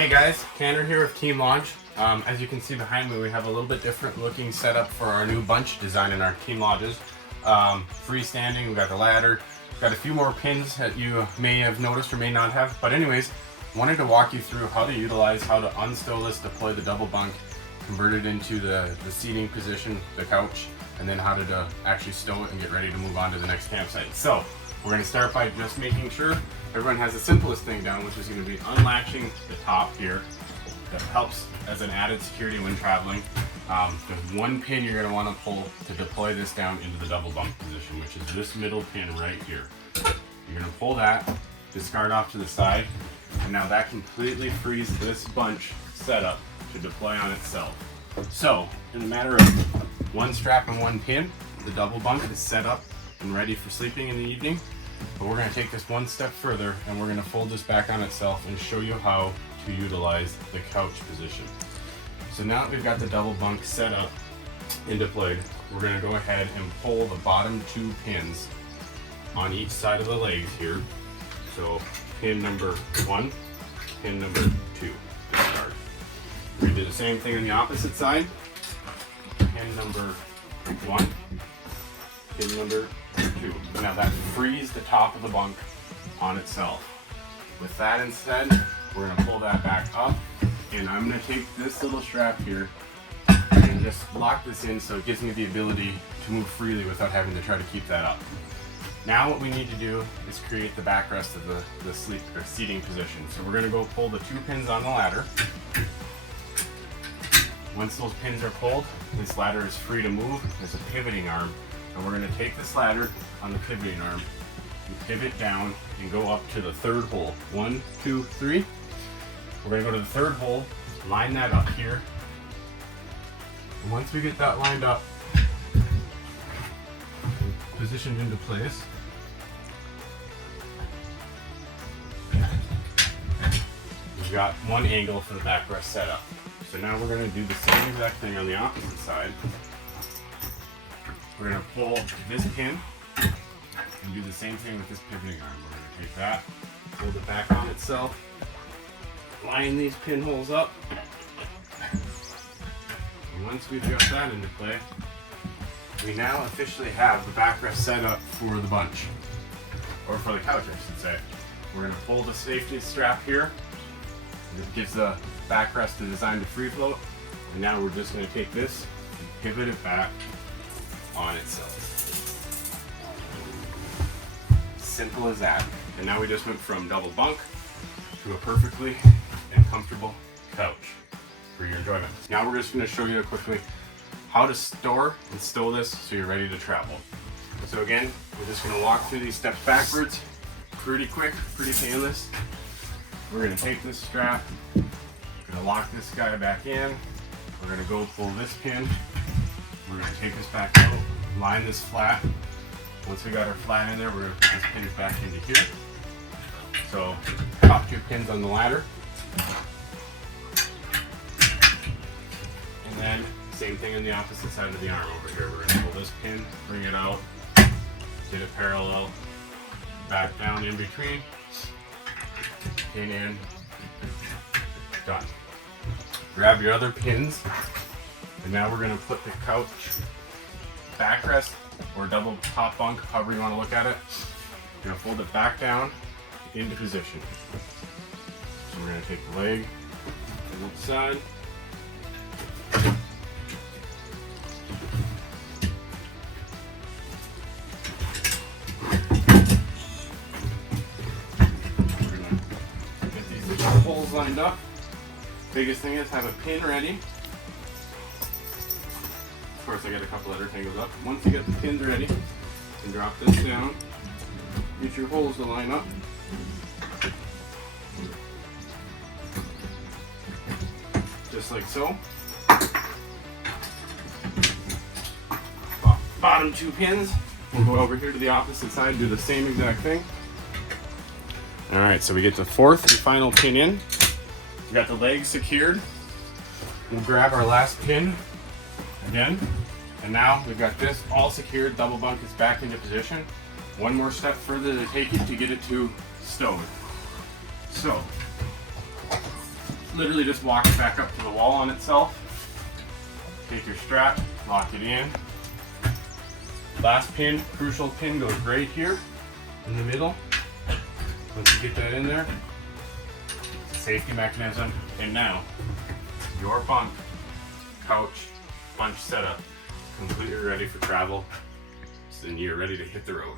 Hey guys, Tanner here with Team Lodge. As you can see behind me, we have a little bit different looking setup for our new bunch design in our Team Lodges. Freestanding, we've got the ladder, we've got a few more pins that you may have noticed or may not have. But anyways, wanted to walk you through how to utilize, how to unstow this, deploy the double bunk, convert it into the seating position, the couch, and then how to actually stow it and get ready to move on to the next campsite. So we're going to start by just making sure everyone has the simplest thing down, which is going to be unlatching the top here. That helps as an added security when traveling. There's one pin you're going to want to pull to deploy this down into the double bunk position, which is this middle pin right here. You're going to pull that, discard off to the side, and now that completely frees this bunch setup to deploy on itself. So, in a matter of one strap and one pin, the double bunk is set up and ready for sleeping in the evening. But we're going to take this one step further and we're going to fold this back on itself and show you how to utilize the couch position. So now that we've got the double bunk set up and deployed, we're going to go ahead and pull the bottom two pins on each side of the legs here. So pin number 1, pin number 2 to start. We do the same thing on the opposite side. Pin number 1, pin number 2. Now that frees the top of the bunk on itself. With that instead, we're going to pull that back up, and I'm going to take this little strap here and just lock this in so it gives me the ability to move freely without having to try to keep that up. Now what we need to do is create the backrest of the sleep or seating position. So we're going to go pull the 2 pins on the ladder. Once those pins are pulled, this ladder is free to move. There's a pivoting arm, and we're going to take this ladder on the pivoting arm and pivot down and go up to the 3rd hole. 1, 2, 3. We're going to go to the 3rd hole, line that up here. And once we get that lined up, positioned into place, we've got one angle for the backrest setup. So now we're going to do the same exact thing on the opposite side. We're going to pull this pin and do the same thing with this pivoting arm. We're going to take that, hold it back on itself, line these pinholes up, and once we've got that into play, we now officially have the backrest set up for the bunch, or for the couch I should say. We're going to pull the safety strap here. This gives the backrest a design to free float, and now we're just going to take this and pivot it back on itself. Simple as that. And now we just went from double bunk to a perfectly and comfortable couch for your enjoyment. Now we're just going to show you quickly how to store and stow this so you're ready to travel. So again, we're just going to walk through these steps backwards, pretty quick, pretty painless. We're going to take this strap, we're going to lock this guy back in, we're going to go pull this pin, we're going to take this back out, line this flat. Once we got our flat in there, we're going to put this pin back into here. So top 2 pins on the ladder. And then same thing on the opposite side of the arm over here. We're going to pull this pin, bring it out, get it parallel, back down in between, pin in, done. Grab your other pins, and now we're going to put the couch backrest or double top bunk, however you want to look at it. You're going to fold it back down into position. So we're going to take the leg to the side. We're going to get these little holes lined up. Biggest thing is have a pin ready. Of course, I got a couple other tangles up. Once you get the pins ready, you can drop this down, get your holes to line up. Just like so. Bottom 2 pins. We'll go over here to the opposite side, do the same exact thing. Alright, so we get the 4th and final pin in. We got the legs secured. We'll grab our last pin again. And now we've got this all secured, double bunk is back into position. One more step further to take it to get it to stowed. So, literally just walk it back up to the wall on itself. Take your strap, lock it in. Last pin, crucial pin, goes right here in the middle. Once you get that in there, safety mechanism, and now your bunk, couch, bunch setup, completely ready for travel. So then you're ready to hit the road.